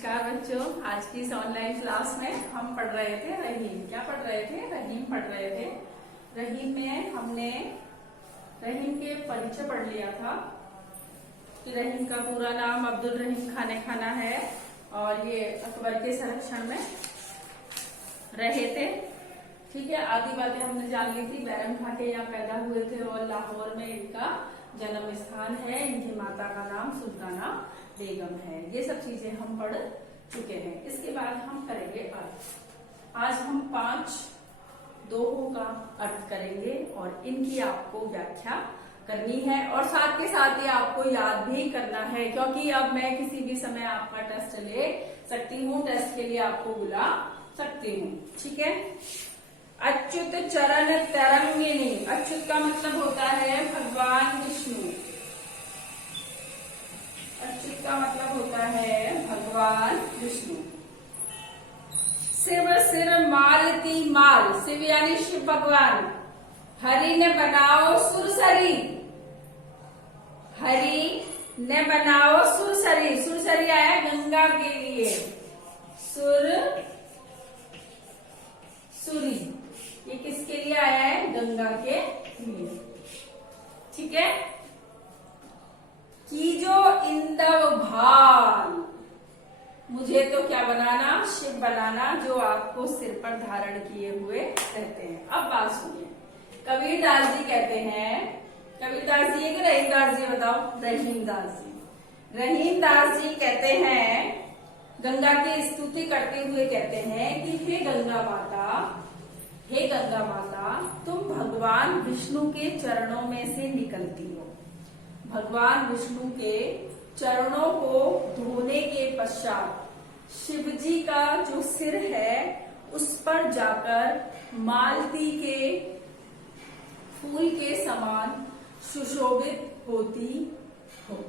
नमस्कार बच्चों। आज की इस ऑनलाइन क्लास में हम पढ़ रहे थे रहीम। क्या पढ़ रहे थे? रहीम पढ़ रहे थे। रहीम में हमने रहीम के परिचय पढ़ लिया था कि रहीम का पूरा नाम अब्दुल रहीम खाने खाना है और ये अकबर के संरक्षण में रहे थे। ठीक है, आदि बातें हमने जान ली थी। बैरम खां के यहाँ पैदा हुए थे और लाहौर में इनका जन्म स्थान है। इनकी माता का नाम सुल्ताना बेगम है। ये सब चीजें हम पढ़ चुके हैं। इसके बाद हम करेंगे अर्थ। आज हम 5 दोहों का अर्थ करेंगे और इनकी आपको व्याख्या करनी है और साथ के साथ ये आपको याद भी करना है, क्योंकि अब मैं किसी भी समय आपका टेस्ट ले सकती हूँ। टेस्ट के लिए आपको बुला सकती हूँ। ठीक है। अच्युत चरण तरंगिणी। अच्युत का मतलब होता है भगवान विष्णु। अच्युत का मतलब होता है भगवान विष्णु। शिव सिर मालती माल। शिव यानी शिव भगवान। हरि ने बनाओ सुरसरी। हरि ने बनाओ सुरसरी। सुरसरी आया गंगा के लिए। सुरी ये किसके लिए आया है? गंगा के लिए। ठीक है। कीजो इंदव भाल। मुझे तो क्या बनाना? शिव बनाना, जो आपको सिर पर धारण किए हुए रहते हैं। अब बात सुनिए। कबीरदास जी कहते हैं, कबीरदास जी कि रहीमदास जी? बताओ। रहीमदास जी। रहीमदास जी कहते हैं, गंगा की स्तुति करते हुए कहते हैं कि हे गंगा माता, हे गंगा माता, तुम भगवान विष्णु के चरणों में से निकलती हो। भगवान विष्णु के चरणों को धोने के पश्चात शिव जी का जो सिर है उस पर जाकर मालती के फूल के समान सुशोभित होती हो।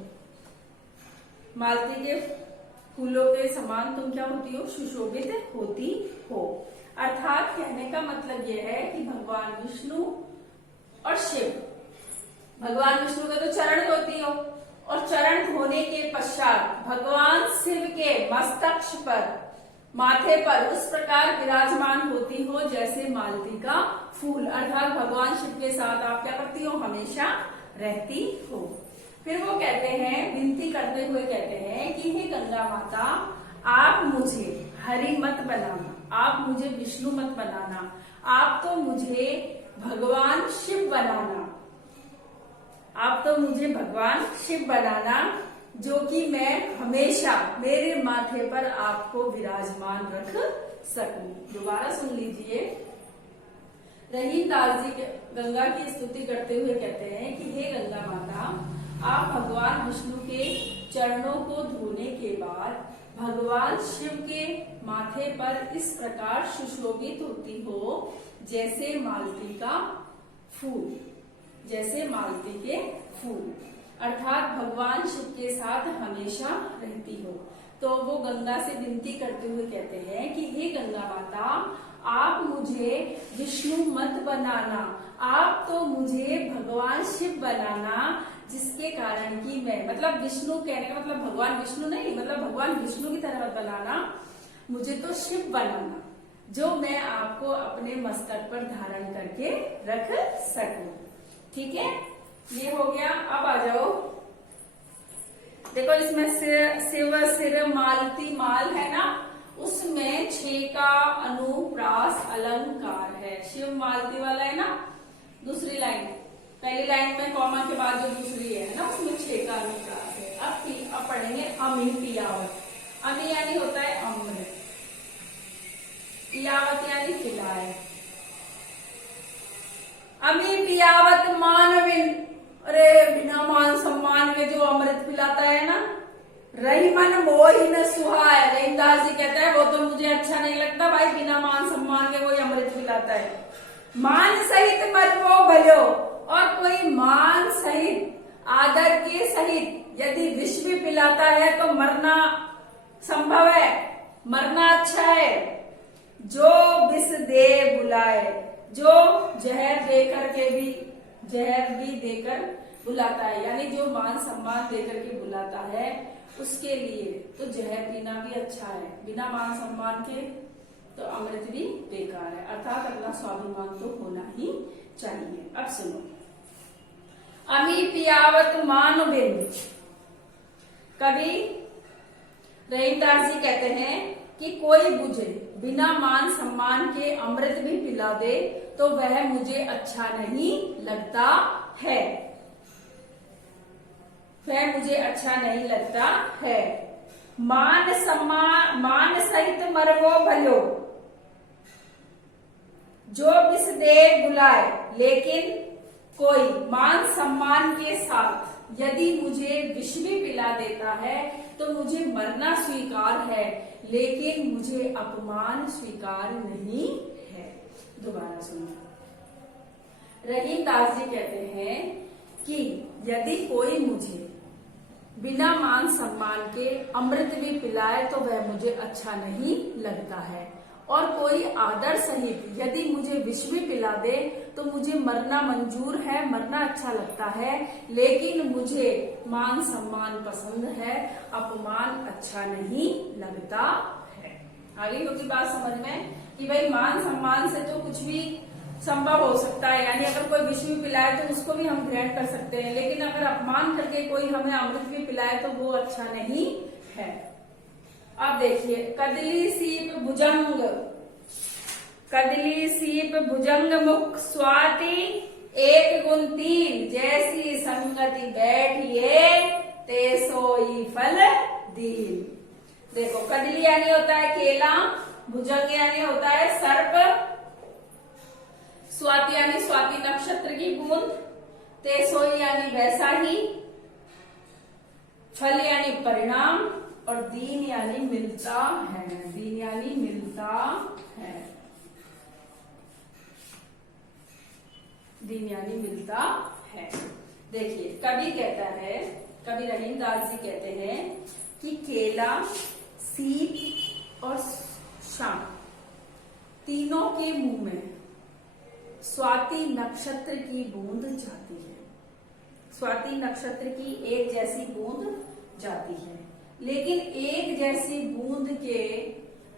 मालती के फूलों के समान तुम क्या होती हो? सुशोभित होती हो। अर्थात कहने का मतलब यह है कि भगवान विष्णु और शिव, भगवान विष्णु के तो चरण धोती हो और चरण धोने के पश्चात भगवान शिव के मस्तक पर, माथे पर उस प्रकार विराजमान होती हो जैसे मालती का फूल। अर्थात भगवान शिव के साथ आप क्या करती हो? हमेशा रहती हो। फिर वो कहते हैं, विनती करते हुए कहते हैं कि हे गंगा माता, आप मुझे हरि मत बनाना, आप मुझे विष्णु मत बनाना, आप तो मुझे भगवान शिव बनाना। आप तो मुझे भगवान शिव बनाना, जो कि मैं हमेशा मेरे माथे पर आपको विराजमान रख सकूं। दोबारा सुन लीजिए। रहीमदास जी गंगा की स्तुति करते हुए कहते हैं कि हे गंगा माता, आप भगवान विष्णु के चरणों को धोने के बाद भगवान शिव के माथे पर इस प्रकार सुशोभित होती हो जैसे मालती का फूल, जैसे मालती के फूल। अर्थात भगवान शिव के साथ हमेशा रहती हो। तो वो गंगा से विनती करते हुए कहते हैं कि हे गंगा माता, आप मुझे विष्णु मत बनाना, आप तो मुझे भगवान शिव बनाना, जिसके कारण कि मैं, मतलब विष्णु कहने का मतलब भगवान विष्णु नहीं, मतलब भगवान विष्णु की तरह मत बनाना, मुझे तो शिव बनाना, जो मैं आपको अपने मस्तक पर धारण करके रख सकूं। ठीक है, ये हो गया। अब आ जाओ, देखो इसमें शिव सिर मालती माल है ना, उसमें 6 का अनुप्रास अलंकार है। शिव मालती वाला है ना, दूसरी लाइन, पहली लाइन में कॉमा के बाद जो दूसरी है ना, उसमें 6 का अनुप्रास है। अब पढ़ेंगे अमी पियावत। अमी यानी होता है अम्र, पियावत यानी खिलाए। अमी पियावत मानविन, अरे बिना मान सम्मान के जो अमृत पिलाता है ना, रहीमन मोही न सुहाय। रहीमदास जी कहता है वो तो मुझे अच्छा नहीं लगता भाई, बिना मान सम्मान के कोई अमृत पिलाता है। मान सहित मरवो भलो, और कोई मान सहित, आदर के सहित यदि विष भी पिलाता है तो मरना संभव है, मरना अच्छा है। जो विष दे बुलाए, जो जहर देकर के भी, जहर भी देकर बुलाता है, यानी जो मान सम्मान देकर के बुलाता है उसके लिए तो जहर पीना भी अच्छा है। बिना मान सम्मान के तो अमृत भी बेकार है, अर्थात अपना स्वाभिमान तो होना ही चाहिए। अब सुनो, अमी पियावत मान बिन। कवि रहीमदास जी कहते हैं कि कोई मुझे बिना मान सम्मान के अमृत भी पिला दे तो वह मुझे अच्छा नहीं लगता है, वह मुझे अच्छा नहीं लगता है। मान सम्मान मान सहित मरवो भलो, जो विष दे बुलाए। लेकिन कोई मान सम्मान के साथ यदि मुझे विष भी पिला देता है तो मुझे मरना स्वीकार है, लेकिन मुझे अपमान स्वीकार नहीं है। दोबारा सुनिए, रहीमदास जी कहते हैं कि यदि कोई मुझे बिना मान सम्मान के अमृत भी पिलाए तो वह मुझे अच्छा नहीं लगता है, और कोई आदर सहित यदि मुझे विष भी पिला दे तो मुझे मरना मंजूर है, मरना अच्छा लगता है, लेकिन मुझे मान सम्मान पसंद है, अपमान अच्छा नहीं लगता है। आगे क्योंकि बात समझ में कि भाई मान सम्मान से तो कुछ भी संभव हो सकता है, यानी अगर कोई विष भी पिलाए तो उसको भी हम ग्रहण कर सकते हैं, लेकिन अगर अपमान करके कोई हमें अमृत भी पिलाए तो वो अच्छा नहीं है। अब देखिए, कदली सीप भुजंग, कदली सीप भुजंग मुख स्वाति एक गुण तीन, जैसी संगति बैठिए ते सोई फल दीन। देखो, कदली यानी होता है केला, भुजंग यानी होता है सर्प, स्वाति यानी स्वाति नक्षत्र की बूंद, तेसोई यानी वैसाही, फल यानी परिणाम, और दीन यानी मिलता है। दीन यानी मिलता है, दीन यानी मिलता है। देखिए, कवि कहता है, कवि रहीमदास जी कहते हैं कि केला, सीप और शाम तीनों के मुंह में स्वाति नक्षत्र की बूंद जाती है। स्वाति नक्षत्र की एक जैसी बूंद जाती है, लेकिन एक जैसी बूंद के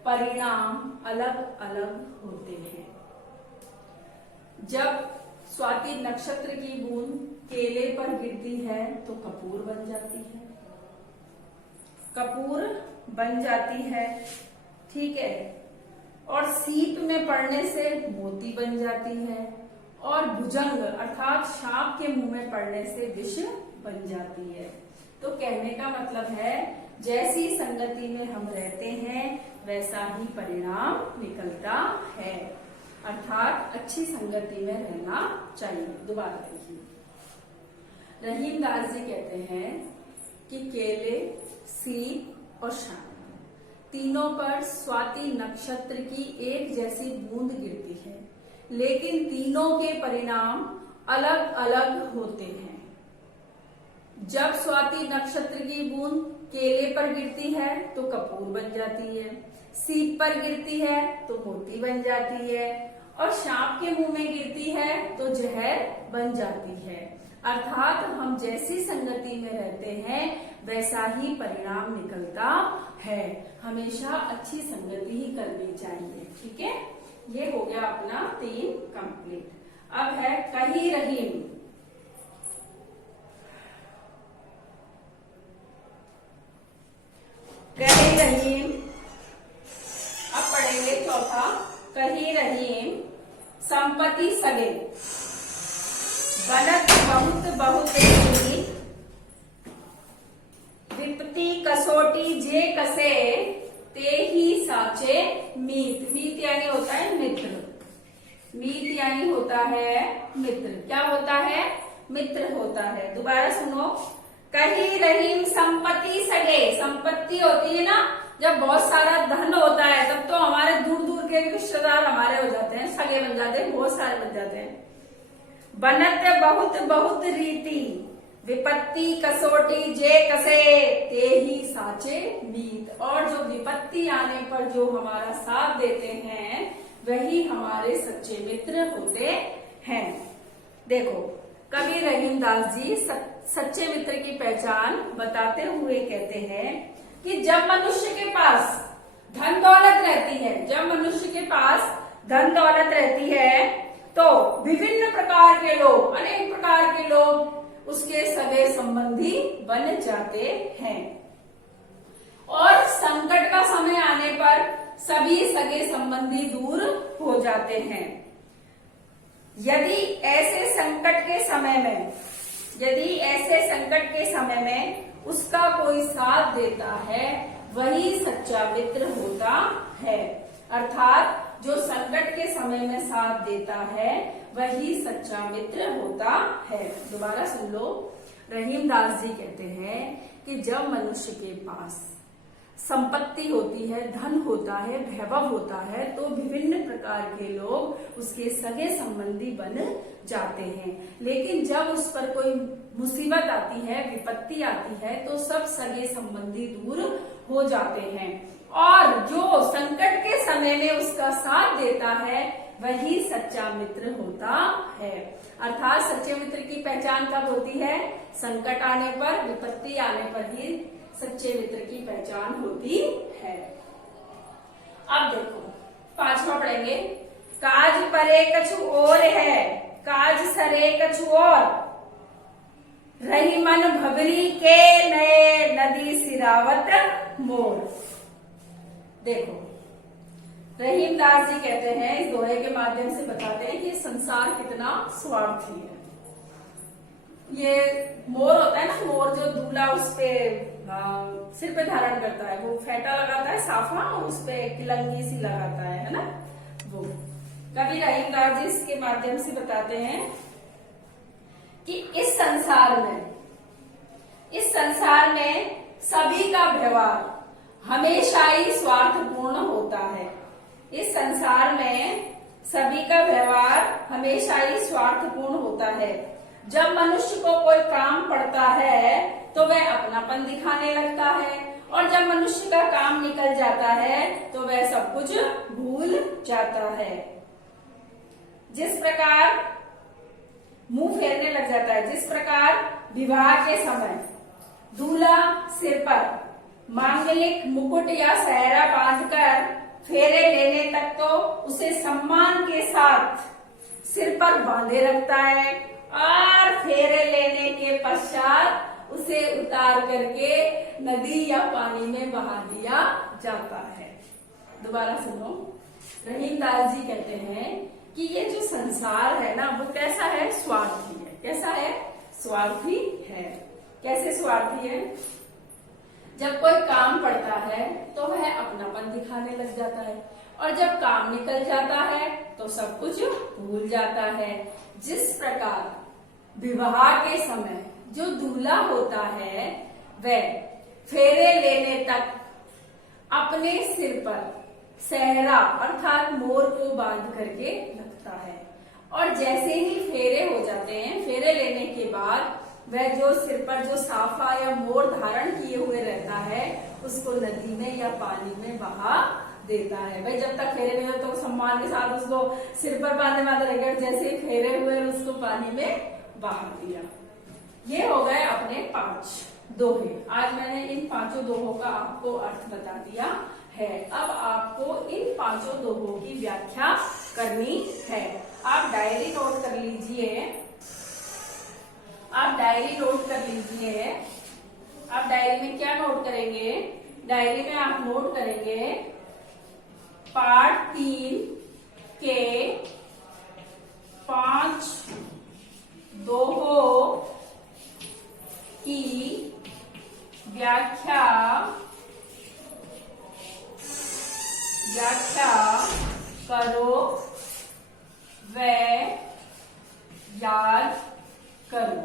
परिणाम अलग अलग होते हैं। जब स्वाति नक्षत्र की बूंद केले पर गिरती है तो कपूर बन जाती है, कपूर बन जाती है, ठीक है। और सीप में पड़ने से मोती बन जाती है, और भुजंग अर्थात सांप के मुंह में पड़ने से विष बन जाती है। तो कहने का मतलब है, जैसी संगति में हम रहते हैं वैसा ही परिणाम निकलता है, अर्थात अच्छी संगति में रहना चाहिए। दोबारा देखिए, रहीमदास जी कहते हैं कि केले, सीप और शाम तीनों पर स्वाति नक्षत्र की एक जैसी बूंद गिरती है, लेकिन तीनों के परिणाम अलग अलग होते हैं। जब स्वाति नक्षत्र की बूंद केले पर गिरती है तो कपूर बन जाती है, सीप पर गिरती है तो मोती बन जाती है, और सांप के मुंह में गिरती है तो जहर बन जाती है। अर्थात हम जैसी संगति में रहते हैं वैसा ही परिणाम निकलता है। हमेशा अच्छी संगति ही करनी चाहिए, ठीक है। ये हो गया अपना 3 कंप्लीट। अब है कही रहीम। कही रहीम, अब पढ़ेंगे चौथा। कही रहीम संपत्ति सगे, बनत बहुत बहुत रीति, विपत्ति कसोटी जे कसे, ते ही साचे मीत। मीत यानी होता है मित्र, मीत यानी होता है मित्र। क्या होता है? मित्र होता है। दोबारा सुनो, कही रहीम संपत्ति सगे। संपत्ति होती है ना, जब बहुत सारा धन होता है तब तो हमारे दूर दूर के रिश्तेदार हमारे हो जाते हैं, सगे बन जाते हैं, बहुत सारे बन जाते हैं। बनत बहुत बहुत रीति, विपत्ति कसोटी जे कसे, ते ही साचे मीत। और जो विपत्ति आने पर जो हमारा साथ देते हैं वही हमारे सच्चे मित्र होते हैं। देखो, कवि रहीमदास जी सच्चे मित्र की पहचान बताते हुए कहते हैं कि जब मनुष्य के पास धन दौलत रहती है, जब मनुष्य के पास धन दौलत रहती है तो विभिन्न प्रकार के लोग, अनेक प्रकार के लोग उसके सगे संबंधी बन जाते हैं और संकट का समय आने पर सभी सगे संबंधी दूर हो जाते हैं। यदि ऐसे संकट के समय में उसका कोई साथ देता है वही सच्चा मित्र होता है। अर्थात जो संकट के समय में साथ देता है वही सच्चा मित्र होता है। दोबारा सुन लो। रहीमदास जी कहते हैं कि जब मनुष्य के पास संपत्ति होती है, धन होता है, वैभव होता है तो विभिन्न प्रकार के लोग उसके सगे संबंधी बन जाते हैं। लेकिन जब उस पर कोई मुसीबत आती है, विपत्ति आती है तो सब सगे संबंधी दूर हो जाते हैं और जो संकट के समय में उसका साथ देता है वही सच्चा मित्र होता है। अर्थात सच्चे मित्र की पहचान कब होती है? संकट आने पर, विपत्ति आने पर ही सच्चे मित्र की पहचान होती है। अब देखो 5वां पढ़ेंगे। काज परे कछु और है, काज सरे कछु और, रही मन भबरी के नए नदी सिरावत मोर। देखो रहीमदास जी कहते हैं, इस दोहे के माध्यम से बताते हैं कि संसार कितना स्वार्थी है। ये मोर होता है ना, मोर जो दूल्हा उस पे सिर पे धारण करता है, वो फेंटा लगाता है साफा और उस पे किलंगी सी लगाता है ना, वो कवि रहीमदास जी इसके माध्यम से बताते हैं कि इस संसार में सभी का व्यवहार हमेशा ही स्वार्थपूर्ण होता है। इस संसार में सभी का व्यवहार हमेशा ही स्वार्थपूर्ण होता है। जब मनुष्य को कोई काम पड़ता है तो वह अपनापन दिखाने लगता है और जब मनुष्य का काम निकल जाता है तो वह सब कुछ भूल जाता है। जिस प्रकार मुंह फेरने लग जाता है, जिस प्रकार विवाह के समय दूल्हा सिर पर मांगलिक मुकुट या सहरा बांधकर फेरे लेने तक तो उसे सम्मान के साथ सिर पर बांधे रखता है और फेरे लेने के पश्चात उसे उतार करके नदी या पानी में बहा दिया जाता है। दोबारा सुनो। रहीमदास जी कहते हैं कि ये जो संसार है ना वो कैसा है? स्वार्थी है। कैसा है? स्वार्थी है। कैसे स्वार्थी है? जब कोई काम पड़ता है तो वह अपनापन दिखाने लग जाता है और जब काम निकल जाता है तो सब कुछ भूल जाता है। जिस प्रकार विवाह के समय जो दूल्हा होता है वह फेरे लेने तक अपने सिर पर सहरा अर्थात मोर को बांध करके रखता है और जैसे ही फेरे हो जाते हैं, फेरे लेने के बाद वह जो सिर पर जो साफा या मोर धारण किए हुए रहता है उसको नदी में या पानी में बहा देता है। भाई जब तक फेरे नहीं हो तो सम्मान के साथ उसको सिर पर बांधे रहेगा, जैसे ही फेरे हुए उसको पानी में बहा दिया। ये हो गए अपने 5 दोहे। आज मैंने इन 5 दोहों का आपको अर्थ बता दिया है। अब आपको इन 5 दोहों की व्याख्या करनी है। आप डायरी नोट कर लीजिए। आप डायरी में क्या नोट करेंगे? डायरी में आप नोट करेंगे पाठ 3 के 5 दोहों की व्याख्या करो व याद करो।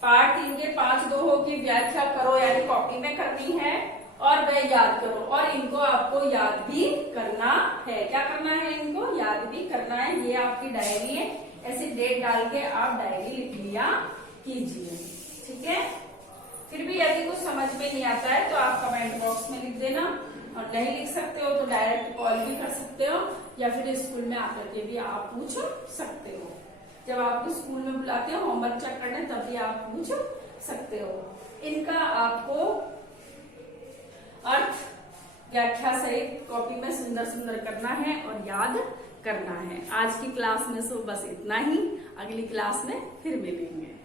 पाठ 3 के 5 दोहों की व्याख्या करो यानी कॉपी में करनी है और वह याद करो और इनको आपको याद भी करना है। क्या करना है? इनको याद भी करना है। ये आपकी डायरी है, ऐसे डेट डाल के आप डायरी लिख लिया कीजिए। ठीक है। फिर भी यदि कुछ समझ में नहीं आता है तो आप कमेंट बॉक्स में लिख देना और नहीं लिख सकते हो तो डायरेक्ट कॉल भी कर सकते हो या फिर स्कूल में आकर के भी आप पूछ सकते हो। जब आपको स्कूल में बुलाते हो होमवर्क चेक करने तब भी आप पूछ सकते हो। इनका आपको अर्थ व्याख्या सहित कॉपी में सुंदर सुंदर करना है और याद करना है। आज की क्लास में बस इतना ही, अगली क्लास में फिर मिलेंगे।